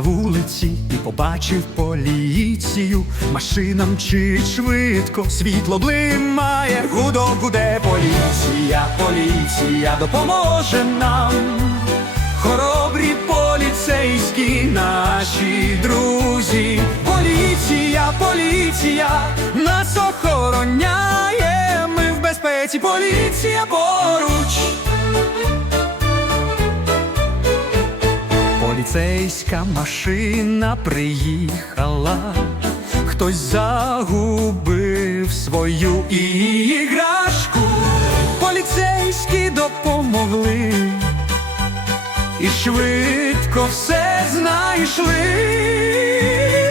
вулиці і побачив поліцію. Машина мчить швидко, світло блимає, гудок гуде поліція, поліція допоможе нам. Хоробрі поліцейські наші друзі. Поліція, поліція нас охороняє. Ми в безпеці, поліція поруч. Поліцейська машина приїхала, хтось загубив свою іграшку. Поліцейські допомогли і швидко все знайшли.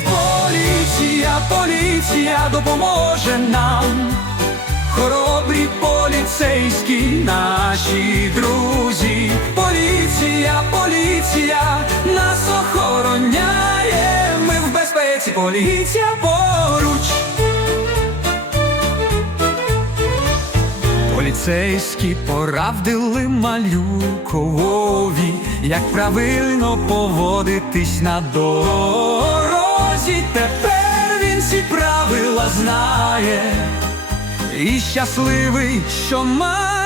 Поліція, поліція допоможе нам. Хоробрі поліцейські наші друзі. Поліція, поліція нас охороняє. Ми в безпеці, поліція поруч. Поліцейські порадили малюкові, як правильно поводитись на дорозі. Тепер він всі правила знає. І щасливий, що має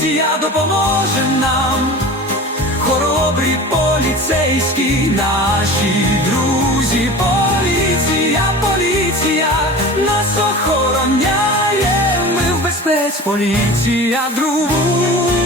поліція допоможе нам. Хоробрі поліцейські наші друзі. Поліція, поліція нас охороняє. Ми в безпеці, поліція, друзі.